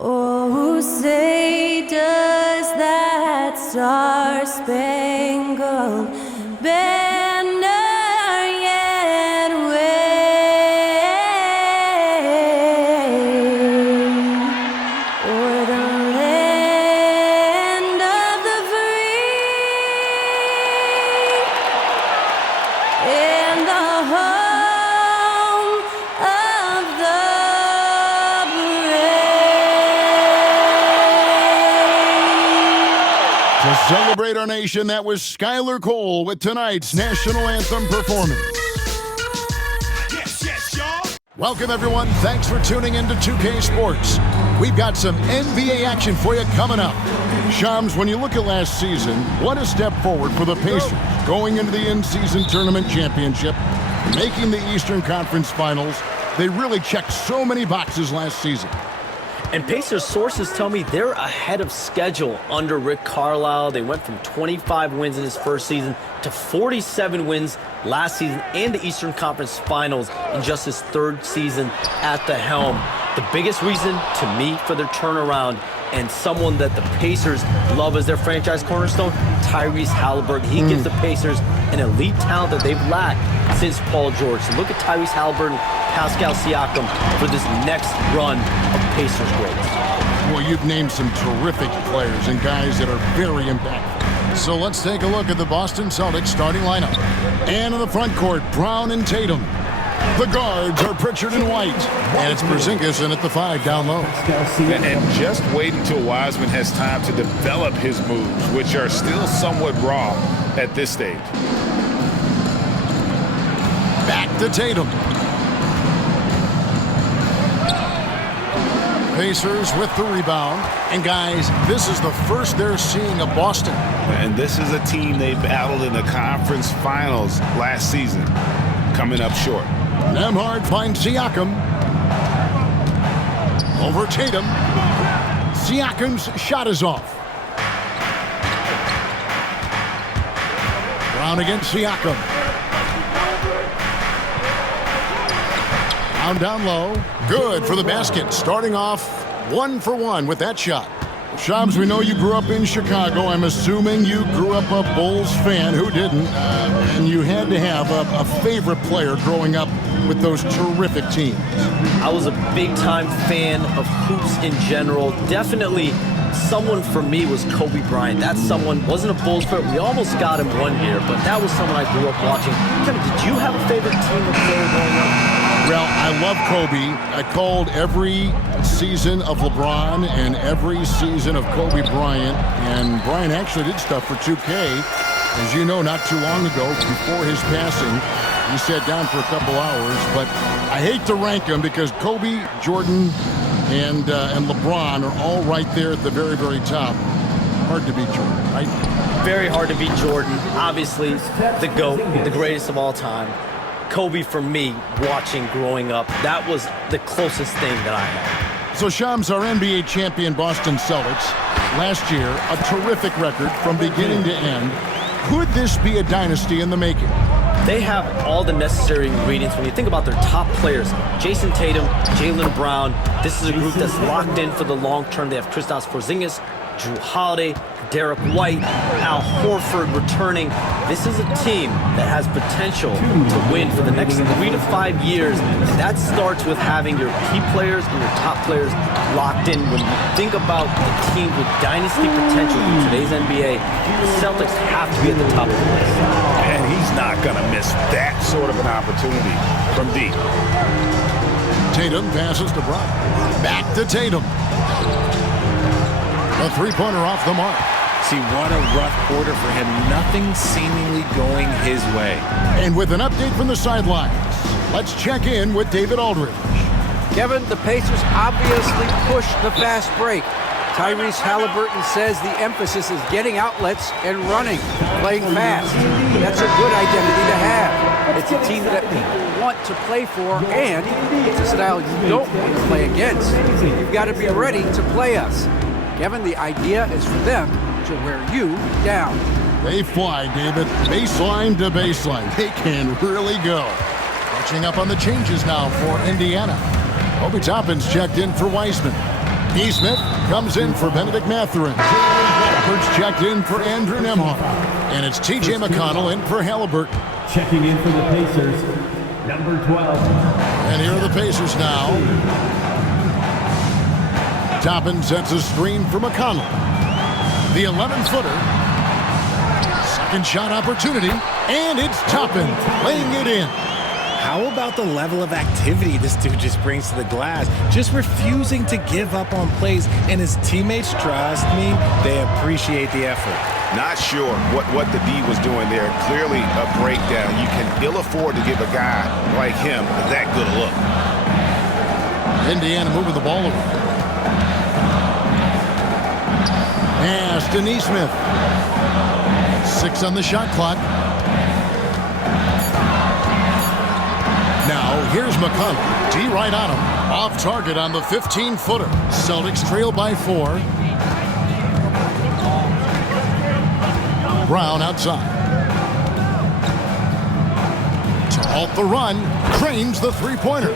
Oh, say does that star-spangled banner yet wave o'er the land of the free and the home of the To celebrate our nation, that was Skylar Cole with tonight's national anthem performance. Yes, y'all. Welcome, everyone. Thanks for tuning in to 2K Sports. We've got some NBA action for you coming up. Shams, when you look at last season, what a step forward for the Pacers, going into the in-season tournament championship, making the Eastern Conference Finals. They really checked so many boxes last season. And Pacers sources tell me they're ahead of schedule under Rick Carlisle. They went from 25 wins in his first season to 47 wins last season and the Eastern Conference Finals in just his third season at the helm. The biggest reason to me for their turnaround, and someone that the Pacers love as their franchise cornerstone, Tyrese Halliburton. He gives the Pacers an elite talent that they've lacked since Paul George. So look at Tyrese Halliburton, Pascal Siakam for this next run of Pacers greats. Well, you've named some terrific players and guys that are very impactful. So let's take a look at the Boston Celtics starting lineup. And in the front court, Brown and Tatum. The guards are Pritchard and White. And it's Porzingis in at the 5 down low. And just wait until Wiseman has time to develop his moves, which are still somewhat raw at this stage. Back to Tatum. Pacers with the rebound. And guys, this is the first they're seeing of Boston. And this is a team they battled in the conference finals last season, coming up short. Nembhard finds Siakam. Over Tatum. Siakam's shot is off. Brown against Siakam. Down low. Good for the basket. Starting off 1 for 1 with that shot. Shams, we know you grew up in Chicago. I'm assuming you grew up a Bulls fan. Who didn't? And you had to have a favorite player growing up with those terrific teams. I was a big-time fan of hoops in general. Definitely someone for me was Kobe Bryant. That someone wasn't a Bulls fan. We almost got him one year, but that was someone I grew up watching. Kevin, did you have a favorite team or player growing up? Well, I love Kobe. I called every season of LeBron and every season of Kobe Bryant. And Bryant actually did stuff for 2K. As you know, not too long ago, before his passing, he sat down for a couple hours. But I hate to rank them because Kobe, Jordan, and LeBron are all right there at the very, very top. Hard to beat Jordan, right? Very hard to beat Jordan. Obviously, the GOAT, the greatest of all time. Kobe, for me, watching growing up, that was the closest thing that I had. So Shams, our NBA champion Boston Celtics, last year, a terrific record from beginning to end. Could this be a dynasty in the making? They have all the necessary ingredients. When you think about their top players, Jason Tatum, Jaylen Brown, this is a group that's locked in for the long term. They have Kristaps Porzingis, Drew Holiday, Derek White, Al Horford returning. This is a team that has potential to win for the next 3 to 5 years, and that starts with having your key players and your top players locked in. When you think about the team with dynasty potential in today's NBA, the Celtics have to be at the top of the list. And he's not going to miss that sort of an opportunity from deep. Tatum passes to Brown. Back to Tatum. A three-pointer off the mark. See, what a rough quarter for him. Nothing seemingly going his way. And with an update from the sidelines, let's check in with David Aldridge. Kevin, the Pacers obviously pushed the fast break. Tyrese Halliburton says the emphasis is getting outlets and running, playing fast. That's a good identity to have. It's a team that people want to play for, and it's a style you don't want to play against. You've got to be ready to play us. Kevin, the idea is for them to wear you down. They fly, David. Baseline to baseline. They can really go. Catching up on the changes now for Indiana. Obi Toppin's checked in for Wiseman. Neesmith comes in for Benedict Mathurin. Halliburton's checked in for Andrew Nembhard. And it's T.J. McConnell in for Halliburton. Checking in for the Pacers, number 12. And here are the Pacers now. Toppin sets a screen for McConnell. The 11-footer. Second shot opportunity. And it's Toppin laying it in. How about the level of activity this dude just brings to the glass? Just refusing to give up on plays, and his teammates, trust me, they appreciate the effort. Not sure what the D was doing there. Clearly a breakdown. You can ill afford to give a guy like him that good a look. Indiana moving the ball over. Pass to Neesmith. 6 on the shot clock. Now, here's McConnell. D right on him. Off target on the 15-footer. Celtics trail by 4. Brown outside. To halt the run, Crane's the three-pointer.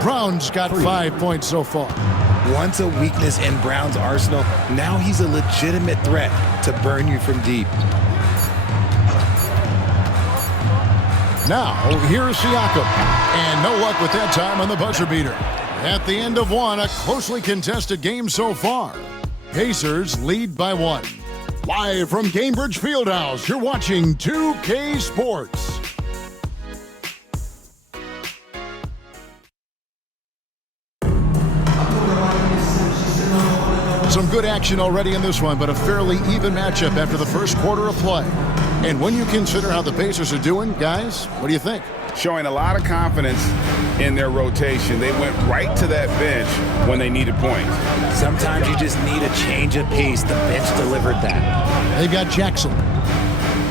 Brown's got 5 points so far. Once a weakness in Brown's arsenal, now he's a legitimate threat to burn you from deep. Now, here's Siakam. And no luck with that time on the buzzer beater. At the end of one, a closely contested game so far. Pacers lead by 1. Live from Cambridge Fieldhouse, you're watching 2K Sports. Some good action already in this one, but a fairly even matchup after the first quarter of play. And when you consider how the Pacers are doing, guys, what do you think? Showing a lot of confidence in their rotation. They went right to that bench when they needed points. Sometimes you just need a change of pace. The bench delivered that. They've got Jackson.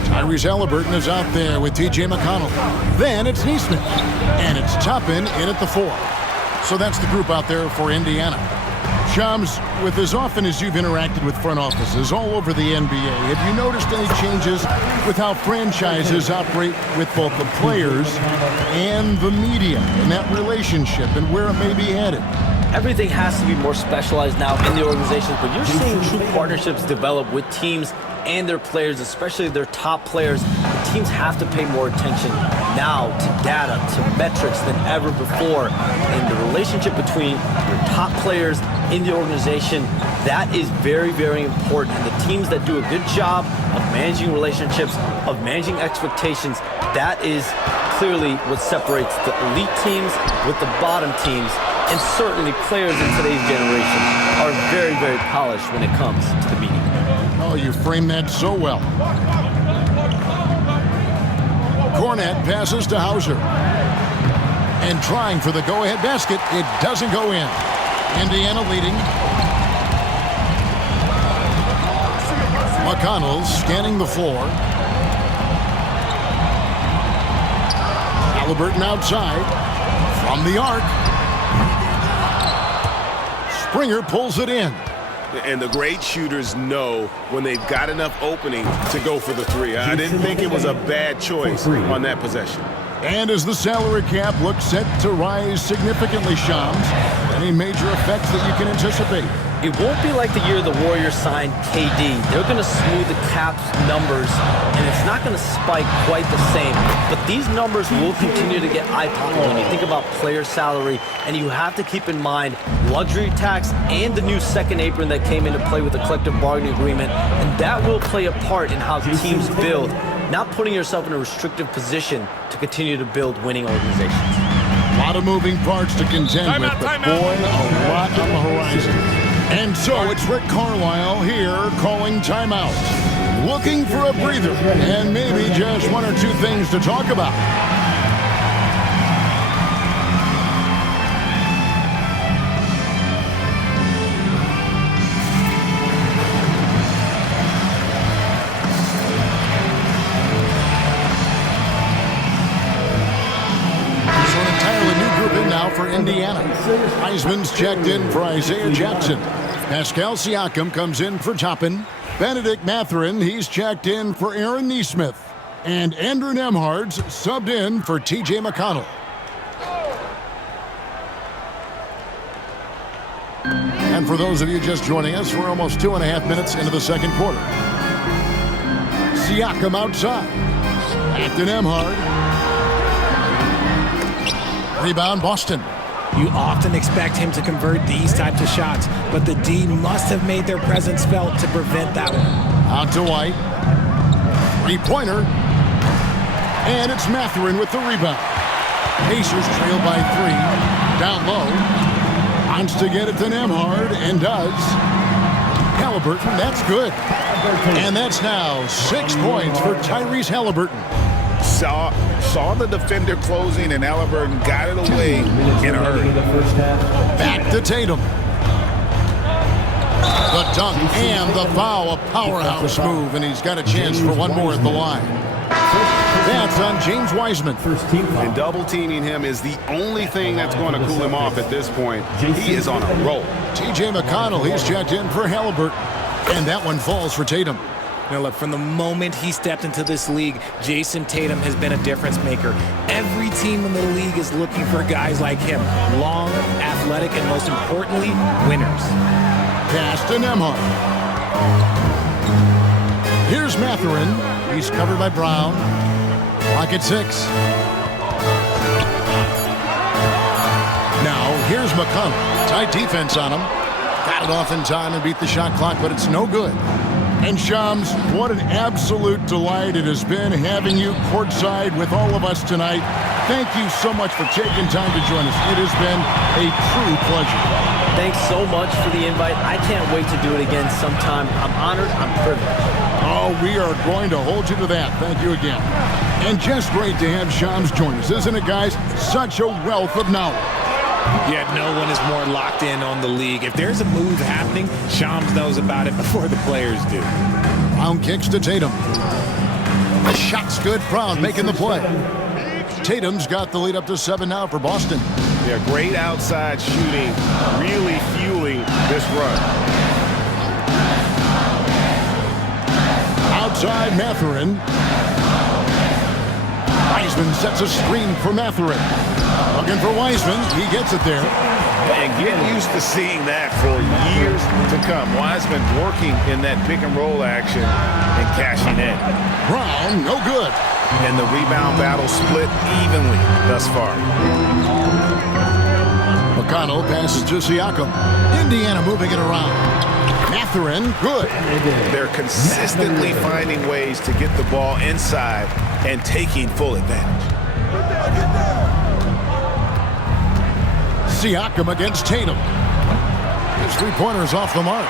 Tyrese Halliburton is out there with T.J. McConnell. Then it's Neesmith. And it's Toppin in at the 4. So that's the group out there for Indiana. Shams, with as often as you've interacted with front offices all over the NBA, have you noticed any changes with how franchises operate with both the players and the media and that relationship and where it may be headed? Everything has to be more specialized now in the organizations, but you're seeing true partnerships develop with teams and their players, especially their top players. The teams have to pay more attention now to data, to metrics than ever before. And the relationship between your top players in the organization, that is very, very important. And the teams that do a good job of managing relationships, of managing expectations, that is clearly what separates the elite teams with the bottom teams. And certainly players in today's generation are very, very polished when it comes to the media. Oh, you framed that so well. Cornette passes to Hauser. And trying for the go-ahead basket, it doesn't go in. Indiana leading. McConnell scanning the floor. Halliburton outside. From the arc. Springer pulls it in. And the great shooters know when they've got enough opening to go for the 3. I didn't think it was a bad choice on that possession. And as the salary cap looks set to rise significantly, Shams, any major effects that you can anticipate? It won't be like the year the Warriors signed KD. They're going to smooth the cap's numbers, and it's not going to spike quite the same. But these numbers will continue to get eye-popping when you think about player salary, and you have to keep in mind luxury tax and the new second apron that came into play with the collective bargaining agreement, and that will play a part in how teams build, not putting yourself in a restrictive position to continue to build winning organizations. A lot of moving parts to contend with, but boy, a lot on the horizon. And so it's Rick Carlisle here calling timeout. Looking for a breather and maybe just 1 or 2 things to talk about. So an entirely new group in now for Indiana. Heisman's checked in for Isaiah Jackson. Pascal Siakam comes in for Toppin. Benedict Mathurin, he's checked in for Aaron Neesmith. And Andrew Nembhard's subbed in for T.J. McConnell. And for those of you just joining us, we're almost 2.5 minutes into the second quarter. Siakam outside. Back to Nembhard. Rebound, Boston. You often expect him to convert these types of shots, but the D must have made their presence felt to prevent that one. Out to White. Three-pointer. And it's Mathurin with the rebound. Pacers trail by 3. Down low. Wants to get it to Nembhard, and does. Halliburton, that's good. And that's now 6 points for Tyrese Halliburton. Saw the defender closing, and Halliburton got it away in a hurry. Back to Tatum. The dunk and the foul, a powerhouse move, and he's got a chance for one more at the line. That's on James Wiseman. And double-teaming him is the only thing that's going to cool him off at this point. He is on a roll. T.J. McConnell, he's checked in for Halliburton. And that one falls for Tatum. Now look, from the moment he stepped into this league, Jason Tatum has been a difference maker. Every team in the league is looking for guys like him. Long, athletic, and most importantly, winners. Pass to Nembhard. Here's Mathurin. He's covered by Brown. Clock at 6. Now, here's McConnell. Tight defense on him. Got it off in time and beat the shot clock, but it's no good. And Shams, what an absolute delight it has been having you courtside with all of us tonight. Thank you so much for taking time to join us. It has been a true pleasure. Thanks so much for the invite. I can't wait to do it again sometime. I'm honored. I'm privileged. Oh, we are going to hold you to that. Thank you again. And just great to have Shams join us, isn't it, guys? Such a wealth of knowledge. Yet no one is more locked in on the league. If there's a move happening, Shams knows about it before the players do. Brown kicks to Tatum. The shot's good. Brown making the play. Tatum's got the lead up to 7 now for Boston. Yeah, great outside shooting, really fueling this run. Outside Mathurin. Wiseman sets a screen for Mathurin. Looking for Wiseman. He gets it there. And get used to seeing that for years to come. Wiseman working in that pick and roll action and cashing in. Brown, no good. And the rebound battle split evenly thus far. McConnell passes to Siakam. Indiana moving it around. Mathurin, good. They're consistently finding ways to get the ball inside and taking full advantage. Siakam against Tatum. His three-pointer's off the mark.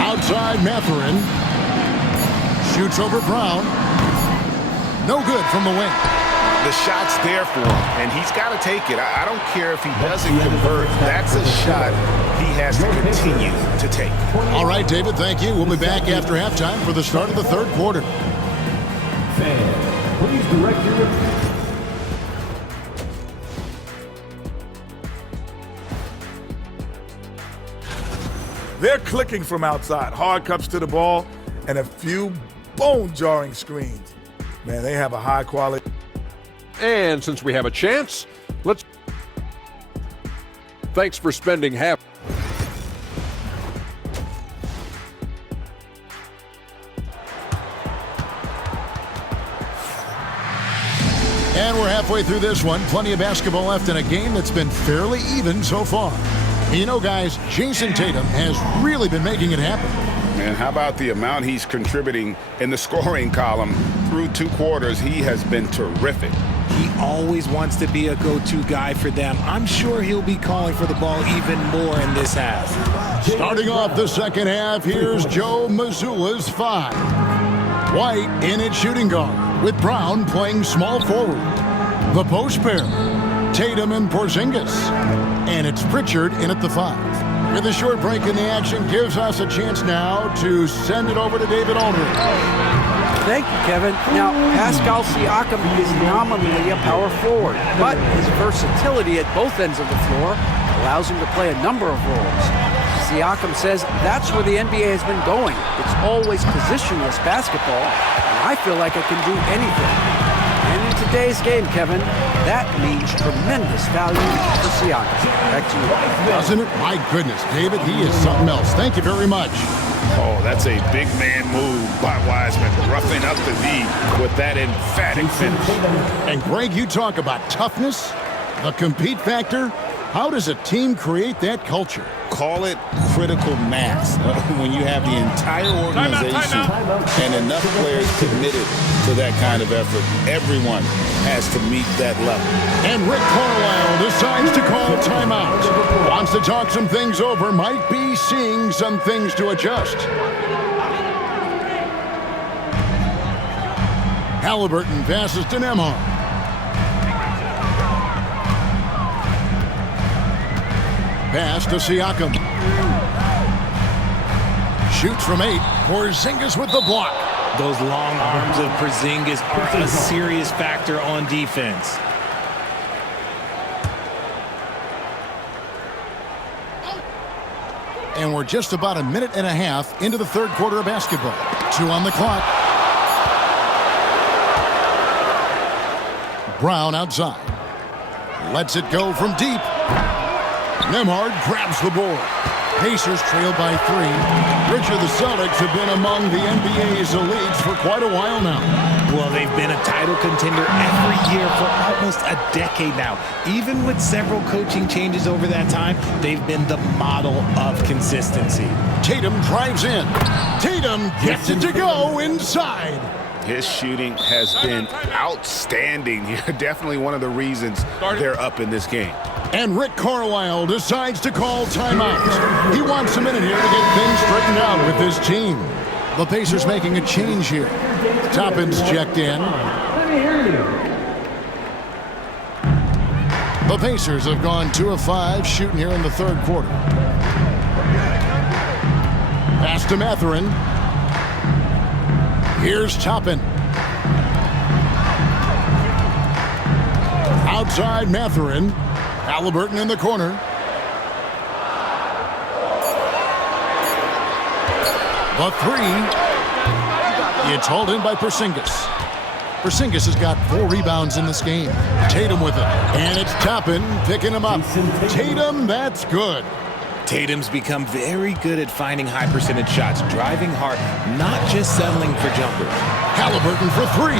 Outside Mathurin. Shoots over Brown. No good from the wing. The shot's there for him, and he's got to take it. I don't care if he doesn't convert. That's a shot he has to continue to take. All right, David, thank you. We'll be back after halftime for the start of the third quarter. Fans, please direct your... They're clicking from outside. Hard cuts to the ball and a few bone-jarring screens. Man, they have a high quality. And since we have a chance, let's... Thanks for spending half... And we're halfway through this one. Plenty of basketball left in a game that's been fairly even so far. You know, guys, Jason Tatum has really been making it happen. And how about the amount he's contributing in the scoring column? Through 2 quarters, he has been terrific. He always wants to be a go-to guy for them. I'm sure he'll be calling for the ball even more in this half. Starting off the second half, here's Joe Mazzulla's 5. White in at shooting guard, with Brown playing small forward. The post pair, Tatum and Porzingis. And it's Pritchard in at the 5. With a short break in the action, gives us a chance now to send it over to David Aldridge. Thank you, Kevin. Now, Pascal Siakam is nominally a power forward, but his versatility at both ends of the floor allows him to play a number of roles. Siakam says that's where the NBA has been going. It's always positionless basketball, and I feel like I can do anything. And in In today's game, Kevin, that means tremendous value for Siakam. Back to you. Doesn't it? My goodness, David, he is something else. Thank you very much. Oh, that's a big man move by Wiseman, roughing up the D with that emphatic finish. And Greg, you talk about toughness, the compete factor. How does a team create that culture? Call it critical mass. When you have the entire organization and enough players committed to that kind of effort, everyone has to meet that level. And Rick Carlisle decides to call timeout. Wants to talk some things over, might be seeing some things to adjust. Halliburton passes to Nembhard. Pass to Siakam. Shoots from 8. Porzingis with the block. Those long arms of Porzingis are a serious factor on defense. And we're just about a minute and a half into the third quarter of basketball. 2 on the clock. Brown outside. Lets it go from deep. Nembhard grabs the board. Pacers trail by 3. Richard, the Celtics have been among the NBA's elites for quite a while now. Well, they've been a title contender every year for almost a decade now. Even with several coaching changes over that time, they've been the model of consistency. Tatum drives in. Tatum gets it to go inside. His shooting has been outstanding. Definitely one of the reasons they're up in this game. And Rick Carlisle decides to call timeout. He wants a minute here to get things straightened out with this team. The Pacers making a change here. Toppin's checked in. The Pacers have gone 2 of 5 shooting here in the third quarter. Pass to Mathurin. Here's Toppin. Outside Mathurin. Halliburton in the corner. The 3. It's hauled in by Porzingis. Porzingis has got 4 rebounds in this game. Tatum with it. And it's Toppin picking him up. Tatum, that's good. Tatum's become very good at finding high percentage shots, driving hard, not just settling for jumpers. Halliburton for 3.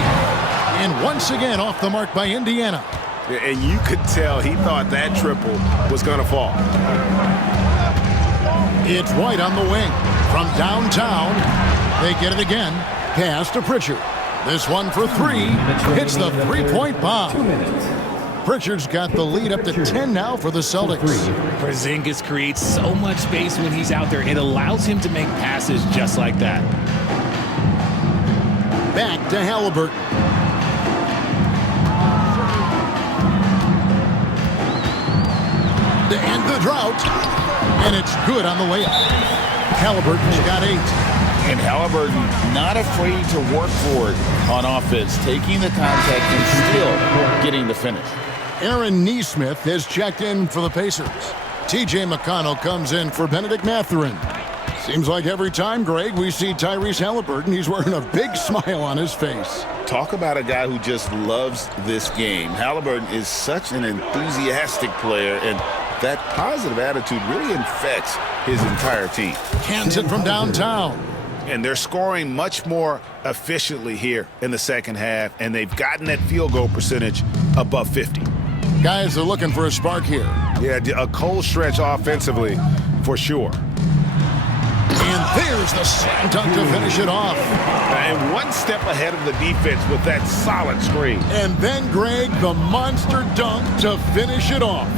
And once again off the mark by Indiana. And you could tell he thought that triple was going to fall. It's White on the wing. From downtown, they get it again. Pass to Pritchard. This one for 3. Hits the three-point bomb. Pritchard's got the lead up to 10 now for the Celtics. Porzingis creates so much space when he's out there. It allows him to make passes just like that. Back to Halliburton. To end the drought. And it's good on the way up. Halliburton's got 8. And Halliburton not afraid to work for it on offense, taking the contact and still getting the finish. Aaron Nesmith has checked in for the Pacers. T.J. McConnell comes in for Benedict Mathurin. Seems like every time, Greg, we see Tyrese Halliburton, he's wearing a big smile on his face. Talk about a guy who just loves this game. Halliburton is such an enthusiastic player, and that positive attitude really infects his entire team. Cans it from downtown. And they're scoring much more efficiently here in the second half, and they've gotten that field goal percentage above 50. Guys are looking for a spark here. Yeah, a cold stretch offensively for sure. And there's the slam dunk to finish it off. And one step ahead of the defense with that solid screen. And then, Greg, the monster dunk to finish it off.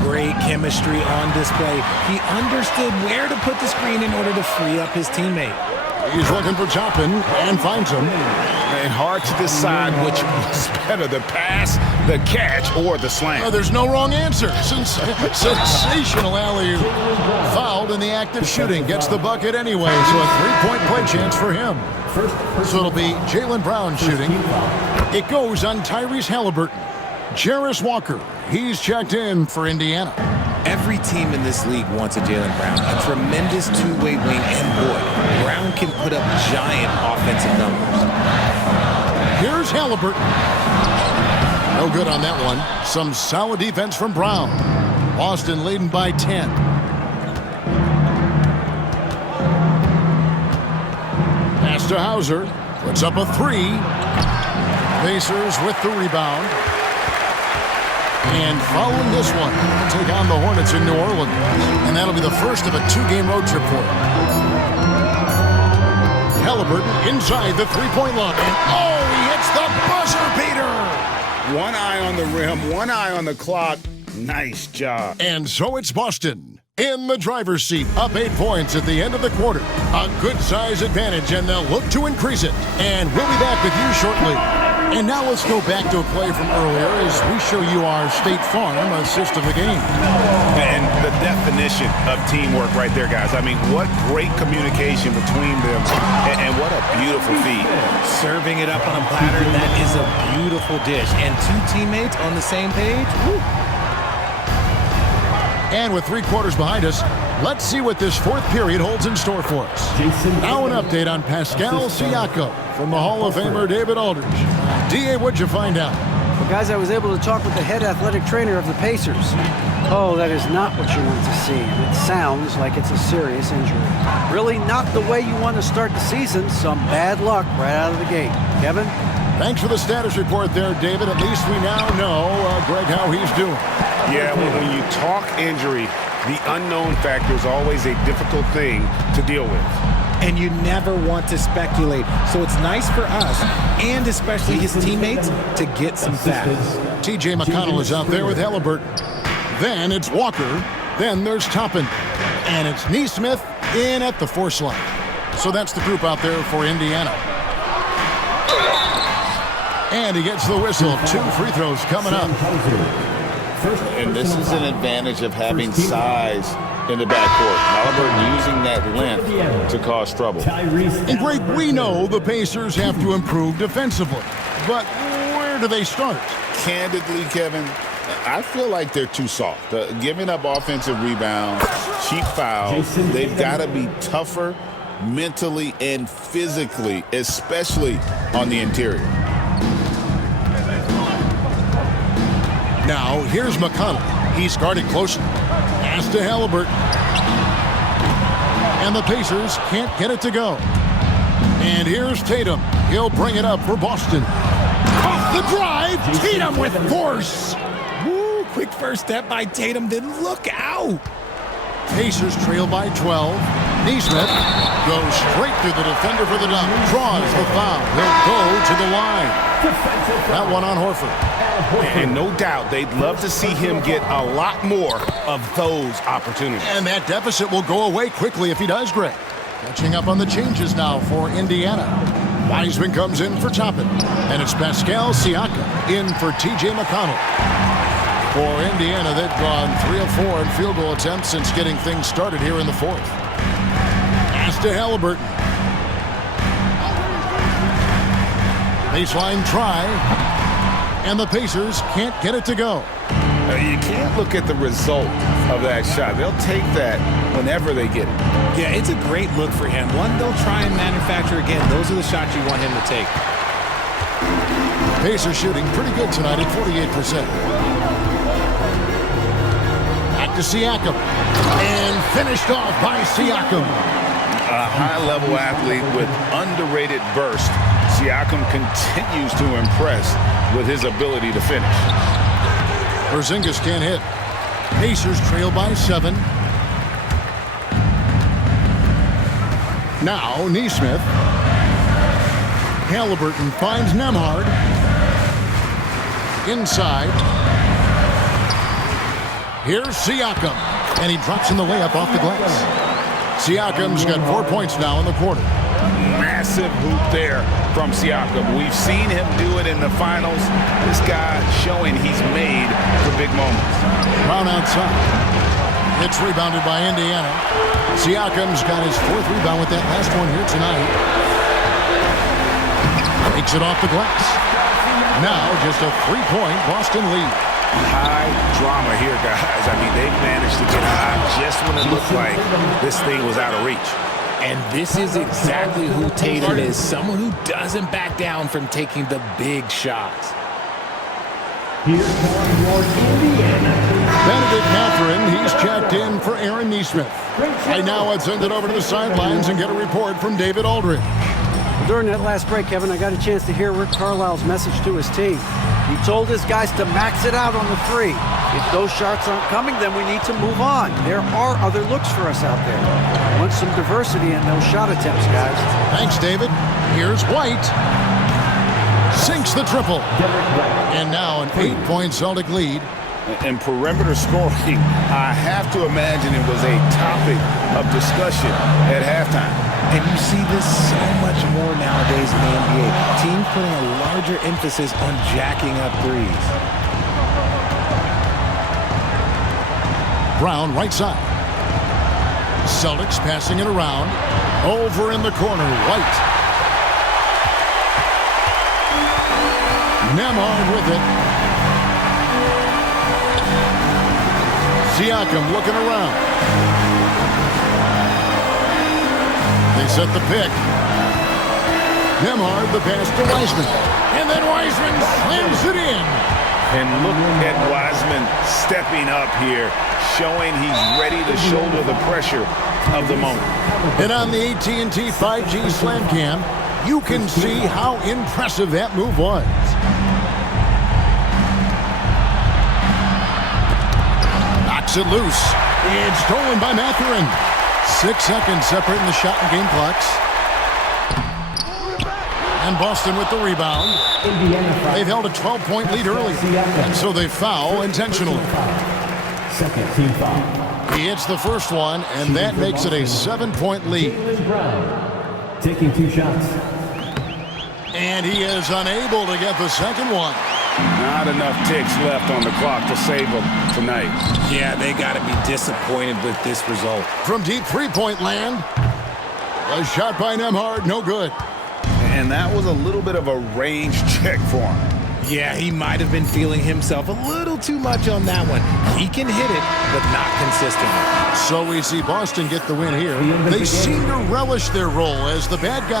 Great chemistry on display. He understood where to put the screen in order to free up his teammate. He's looking for Toppin and finds him. And hard to decide which was better, the pass, the catch, or the slam. Oh, there's no wrong answer. Sensational alley-oop. Fouled in the act of shooting. Gets the bucket anyway, so a three-point play chance for him. So it'll be Jaylen Brown shooting. It goes on Tyrese Halliburton. Jarris Walker, he's checked in for Indiana. Every team in this league wants a Jaylen Brown, a tremendous two-way wing, and boy, Brown can put up giant offensive numbers. Here's Halliburton. No good on that one. Some solid defense from Brown. Boston leading by 10. Pass to Hauser. Puts up a 3. Pacers with the rebound. And following this one, take on the Hornets in New Orleans. And that'll be the first of a 2-game road trip for them. Halliburton inside the three-point line. And oh, he hits the buzzer beater! One eye on the rim, one eye on the clock. Nice job. And so it's Boston in the driver's seat, up 8 points at the end of the quarter. A good size advantage, and they'll look to increase it. And we'll be back with you shortly. And now let's go back to a play from earlier as we show you our State Farm assist of the game. And the definition of teamwork right there, guys. I mean, what great communication between them, and what a beautiful feed. Serving it up on a platter, that is a beautiful dish. And 2 teammates on the same page. Woo. And with 3 quarters behind us, let's see what this 4th period holds in store for us. Now an update on Pascal Siakam from the Hall of Famer David Aldridge. D.A., what'd you find out? Well, guys, I was able to talk with the head athletic trainer of the Pacers. Oh, that is not what you want to see. It sounds like it's a serious injury. Really not the way you want to start the season. Some bad luck right out of the gate. Kevin? Thanks for the status report there, David. At least we now know, Greg, how he's doing. Yeah, when you talk injury, the unknown factor is always a difficult thing to deal with. And you never want to speculate. So it's nice for us, and especially his teammates, to get some facts. T.J. McConnell is out there with Halliburton. Then it's Walker. Then there's Toppin. And it's Neesmith in at the 4 slot. So that's the group out there for Indiana. And he gets the whistle. 2 free throws coming up. And this is an advantage of having size in the backcourt. Halliburton using that length to cause trouble. And Greg, we know the Pacers have to improve defensively. But where do they start? Candidly, Kevin, I feel like they're too soft. Giving up offensive rebounds, cheap fouls. They've got to be tougher mentally and physically, especially on the interior. Now, here's McConnell. He's guarded closely. Pass to Halliburton. And the Pacers can't get it to go. And here's Tatum. He'll bring it up for Boston. Off the drive, Tatum with force. Woo, quick first step by Tatum, then look out. Pacers trail by 12. Neesmith goes straight through the defender for the dunk. Draws the foul. He'll go to the line. That one on Horford. And no doubt they'd love to see him get a lot more of those opportunities. And that deficit will go away quickly if he does, Greg. Catching up on the changes now for Indiana. Wiseman comes in for Toppin. And it's Pascal Siakam in for T.J. McConnell. For Indiana, they've gone 3 of 4 in field goal attempts since getting things started here in the 4th. Pass to Halliburton. Baseline try. And the Pacers can't get it to go. You can't look at the result of that shot. They'll take that whenever they get it. Yeah, it's a great look for him. One they'll try and manufacture again. Those are the shots you want him to take. Pacers shooting pretty good tonight at 48%. Back to Siakam. And finished off by Siakam. A high-level athlete with underrated burst. Siakam continues to impress with his ability to finish. Porzingis can't hit. Pacers trail by 7. Now Neesmith. Halliburton finds Nembhard. Inside. Here's Siakam. And he drops in the layup off the glass. Siakam's got 4 points now in the quarter. Massive hoop there from Siakam. We've seen him do it in the finals. This guy showing he's made for big moments. Brown outside. It's rebounded by Indiana. Siakam's got his 4th rebound with that last one here tonight. Takes it off the glass. Now just a 3-point Boston lead. High drama here, guys. I mean, they've managed to get high just when it looked like this thing was out of reach. And this is exactly who Tatum is, someone who doesn't back down from taking the big shots. Here comes your Indiana. Benedict Mathurin, he's checked in for Aaron Neesmith. Right now, let's send it over to the sidelines and get a report from David Aldridge. During that last break, Kevin, I got a chance to hear Rick Carlisle's message to his team. He told his guys to max it out on the three. If those shots aren't coming, then we need to move on. There are other looks for us out there. I want some diversity in those shot attempts, guys. Thanks, David. Here's White. Sinks the triple. And now an 8-point Celtic lead. And perimeter scoring, I have to imagine it was a topic of discussion at halftime. And you see this so much more nowadays in the NBA. Teams putting a larger emphasis on jacking up threes. Brown, right side. Celtics passing it around. Over in the corner, White. Nemhard with it. Siakam looking around. They set the pick. Nemhard, the pass to Wiseman. And then Wiseman slams it in. And look at Wiseman stepping up here, showing he's ready to shoulder the pressure of the moment. And on the AT&T 5G Slam Cam, you can see how impressive that move was. Knocks it loose. It's stolen by Mathurin. 6 seconds separating the shot and game clocks. And Boston with the rebound. They've held a 12-point lead early, and so they foul intentionally. Second team foul. He hits the first one, and that makes it a 7-point lead. Brown taking 2 shots. And he is unable to get the second one. Not enough ticks left on the clock to save them tonight. Yeah, they got to be disappointed with this result. From deep three-point land, a shot by Nemhard, no good. And that was a little bit of a range check for him. Yeah, he might have been feeling himself a little too much on that one. He can hit it, but not consistently. So we see Boston get the win here. They seem to relish their role as the bad guy.